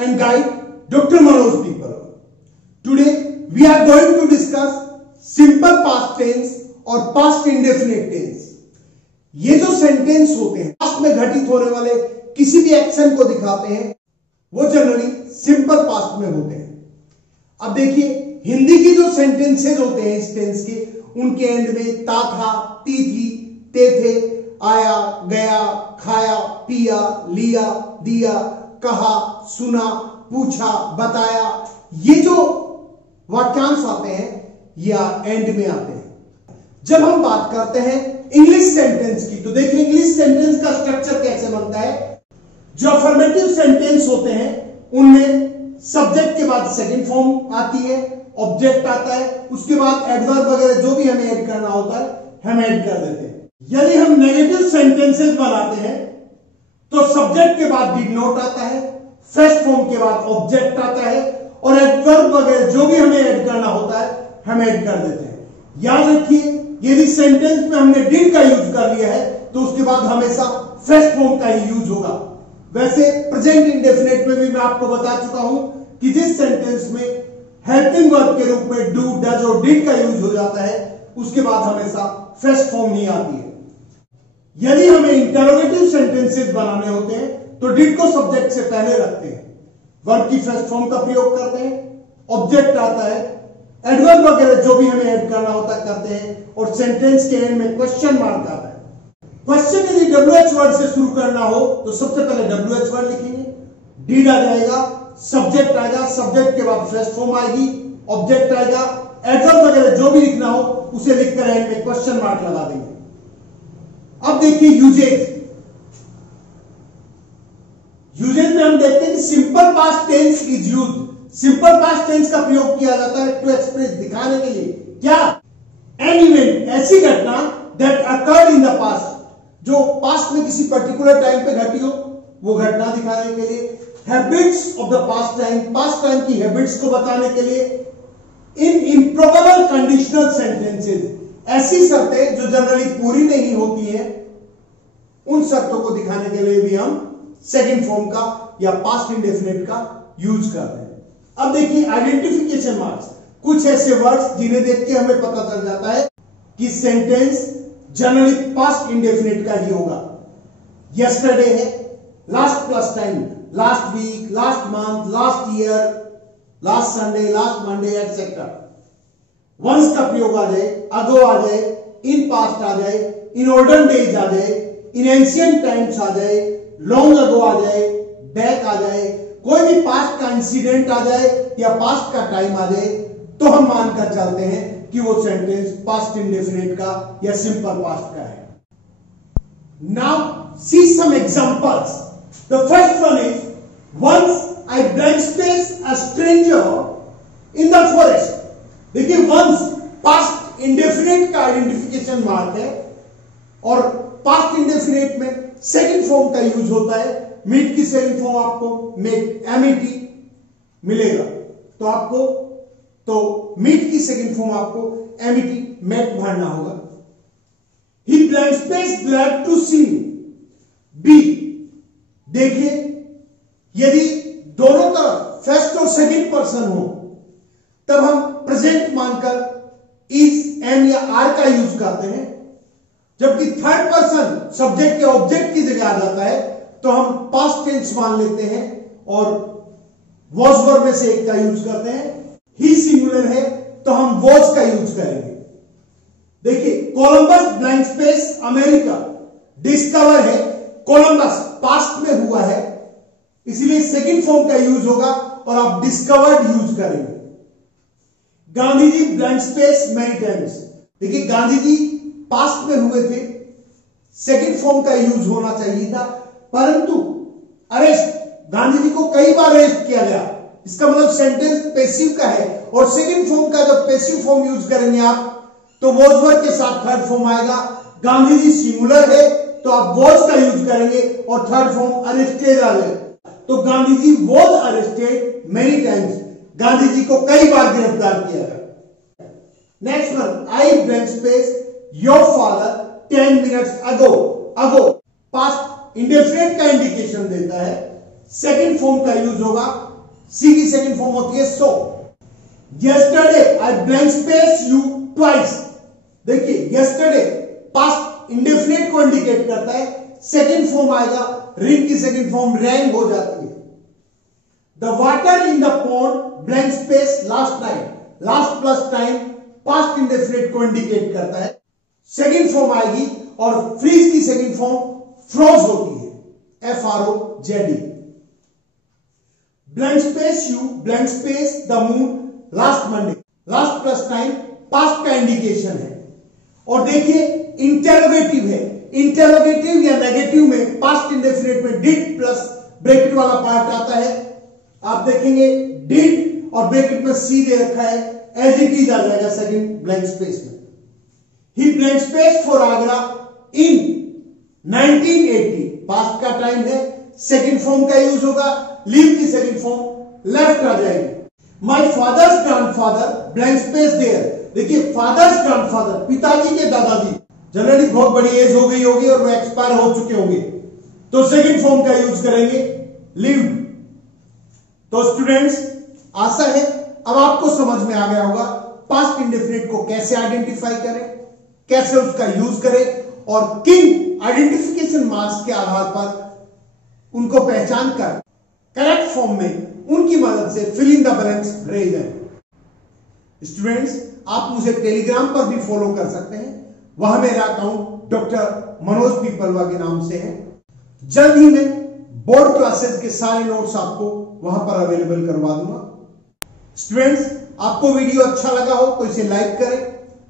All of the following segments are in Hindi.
and guide Dr. Manoj People. Today we are going to discuss simple past tense और past indefinite tense. ये जो सेंटेंस होते हैं पास्ट में घटित होने वाले किसी भी एक्शन को दिखाते हैं वो जनरली सिंपल पास्ट में होते हैं। अब देखिए हिंदी की जो सेंटेंसेज होते हैं इस टेंस के, उनके एंड में ता था, ती थी, ते थे, आया, गया, खाया, पिया, लिया, दिया, कहा, सुना, पूछा, बताया, ये जो वाक्यांश आते हैं या एंड में आते हैं। जब हम बात करते हैं इंग्लिश सेंटेंस की तो देखिए इंग्लिश सेंटेंस का स्ट्रक्चर कैसे बनता है। जो अफर्मेटिव सेंटेंस होते हैं उनमें सब्जेक्ट के बाद सेकंड फॉर्म आती है, ऑब्जेक्ट आता है, उसके बाद एडवर्ब वगैरह जो भी हमें ऐड करना होता है हम ऐड कर देते हैं। यदि हम नेगेटिव सेंटेंसेस बनाते हैं तो सब्जेक्ट के बाद डिड नॉट आता है, फर्स्ट फॉर्म के बाद ऑब्जेक्ट आता है और एडवर्ब वगैरह जो भी हमें ऐड करना होता है हम ऐड कर देते हैं। याद रखिए यदि सेंटेंस में हमने डिड का यूज कर लिया है तो उसके बाद हमेशा फर्स्ट फॉर्म का ही यूज होगा। वैसे प्रेजेंट इंडेफिनिट में भी मैं आपको बता चुका हूं कि जिस सेंटेंस में हेल्पिंग वर्ब के रूप में डू, डज और डिड का यूज हो जाता है उसके बाद हमेशा फर्स्ट फॉर्म ही आती है। यदि हमें इंटरोगेटिव सेंटेंसेस बनाने होते हैं तो डिड को सब्जेक्ट से पहले रखते हैं, वर्ब की फर्स्ट फॉर्म का प्रयोग करते हैं, ऑब्जेक्ट आता है, एडवर्ब वगैरह जो भी हमें ऐड करना होता है करते हैं और सेंटेंस के एंड में क्वेश्चन मार्क आता है। क्वेश्चन यदि WH वर्ड से शुरू करना हो तो सबसे पहले WH वर्ड लिखेंगे, डिड आ जाएगा, सब्जेक्ट आएगा, सब्जेक्ट के बाद फर्स्ट फॉर्म आएगी, ऑब्जेक्ट आएगा, एडवर्ब वगैरह जो भी लिखना हो उसे लिखकर एंड में क्वेश्चन मार्क लगा देंगे। अब देखिए यूजेज में हम देखते हैं कि simple past tense is used. Simple past tense का प्रयोग किया जाता है टू एक्सप्रेस दिखाने के लिए क्या, एन इवेंट ऐसी घटना that occurred in the past जो पास्ट में किसी पर्टिकुलर टाइम पे घटी हो वो घटना दिखाने के लिए, habits of the past time की हैबिट्स को बताने के लिए, इन इम्प्रोबेबल कंडीशनल सेंटेंसेस ऐसी शर्तें जो जनरली पूरी नहीं होती हैं उन शर्तों को दिखाने के लिए भी हम सेकंड फॉर्म का या पास्ट इंडेफिनिट का यूज करते हैं। अब देखिए आइडेंटिफिकेशन मार्क्स, कुछ ऐसे वर्ड्स जिन्हें देख के हमें पता चल जाता है कि सेंटेंस जनरली पास्ट इंडेफिनिट का ही होगा। यस्टरडे है, last plus time, last week, last month, last year, last Sunday, last Monday etcetera. Once का प्रयोग आ जाए, अगो आ जाए, इन पास्ट आ जाए, इन ओल्डन डेज आ जाए, इन एंशिएंट टाइम्स आ जाए, लॉन्ग अगो आ जाए, बैक आ जाए, कोई भी पास्ट का इंसिडेंट आ जाए या पास्ट का टाइम आ जाए तो हम मानकर चलते हैं कि वो सेंटेंस पास्ट इंडेफिनिट का या सिंपल पास्ट का है। Now see some examples. The first one is once I blank space a stranger in the forest. देखिए वंस पास्ट इंडेफिनिट का आइडेंटिफिकेशन मार्क है और पास्ट इंडेफिनिट में सेकंड फॉर्म का यूज होता है। मीट की सेकंड फॉर्म आपको मेट, MET मिलेगा तो आपको तो मीट की सेकंड फॉर्म आपको MET, मेट भरना होगा। He blank space glad to see be. देखिए यदि दोनों तरफ फर्स्ट और सेकंड पर्सन हो तब हम प्रेजेंट मानकर इज, एम या आर का यूज करते हैं, जबकि थर्ड पर्सन सब्जेक्ट या ऑब्जेक्ट की जगह आ जाता है तो हम पास्ट टेंस मान लेते हैं और वॉज वर्ब में से एक का यूज करते हैं। ही सिंगुलर है तो हम वॉज का यूज करेंगे। देखिए Columbus blank space America discover है, कोलंबस पास्ट में हुआ है इसलिए सेकंड फॉर्म का यूज होगा और आप डिस्कवर्ड यूज करेंगे। Gandhi ji blank space many times. देखिए गांधी जी पास्ट में हुए थे, सेकंड फॉर्म का यूज होना चाहिए था परंतु अरेस्ट, गांधी जी को कई बार अरेस्ट किया गया, इसका मतलब सेंटेंस पैसिव का है और सेकंड फॉर्म का जब पैसिव फॉर्म यूज करेंगे आप तो वॉज वर्ब के साथ थर्ड फॉर्म आएगा। गांधी जी सिंगुलर है तो आप वॉज का यूज करेंगे और थर्ड फॉर्म अरेस्टेड आ जाए तो Gandhi ji was arrested many times. Gandhi ji को कई बार गिरफ्तार किया गया। Next one, I blank space your father 10 minutes ago. Ago past indefinite का इंडिकेशन देता है, सेकंड फॉर्म का यूज होगा सी की सेकंड फॉर्म होती है सो। Yesterday I blank space you twice. देखिए यस्टरडे पास्ट इंडेफिनिट को इंडिकेट करता है, सेकंड फॉर्म आएगा, रिंग की सेकंड फॉर्म रैंग हो जाती है। The water in the pond blank space last night, last plus time past indefinite को इंडिकेट करता है, सेकंड फॉर्म आएगी और फ्रीज की सेकंड फॉर्म फ्रोज होती है, FROZD। Blank space you blank space the moon last Monday, last plus time past का इंडिकेशन है। और देखिए इंटेरोगेटिव है, इंटेरोगेटिव या नेगेटिव में पास्ट इंडेफिनिट में डिड प्लस ब्रैकेट वाला पार्ट आता है। आप देखेंगे डिड और ब्रैकेट में सी दे रखा है, एज इट इज आ जाएगा सेकंड ब्लैंक स्पेस में। He blank space for Agra in 1980, past का टाइम है, सेकंड फॉर्म का यूज होगा, लीव की सेकंड फॉर्म लेफ्ट आ जाएगी। My father's grandfather blank space there. देखिए फादर्स ग्रैंडफादर पिताजी के दादाजी, जनरली बहुत बड़ी एज हो गई होगी और वो एक्सपायर हो चुके होंगे, तो सेकंड फॉर्म का यूज करेंगे लिव। तो स्टूडेंट्स आशा है अब आपको समझ में आ गया होगा पास्ट इंडेफिनिट को कैसे आइडेंटिफाई करें, कैसे उसका यूज करें और किन आइडेंटिफिकेशन मार्क्स के आधार पर उनको पहचान कर करेक्ट फॉर्म में उनकी मदद से फिल इन द ब्लैंक्स भरे जाएं। स्टूडेंट्स आप मुझे टेलीग्राम पर भी फॉलो कर सकते हैं, वहां मेरा अकाउंट डॉक्टर मनोज पीपलवा के नाम से है। जल्द ही मैं बोर्ड क्लासेस के सारे नोट्स आपको वहां पर अवेलेबल करवा दूंगा। स्टूडेंट्स आपको वीडियो अच्छा लगा हो तो इसे लाइक करें,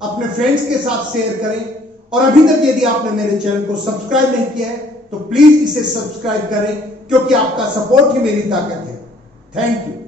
अपने फ्रेंड्स के साथ शेयर करें और अभी तक यदि आपने मेरे चैनल को सब्सक्राइब नहीं किया है तो प्लीज इसे सब्सक्राइब करें, क्योंकि आपका सपोर्ट ही मेरी ताकत है। Thank you.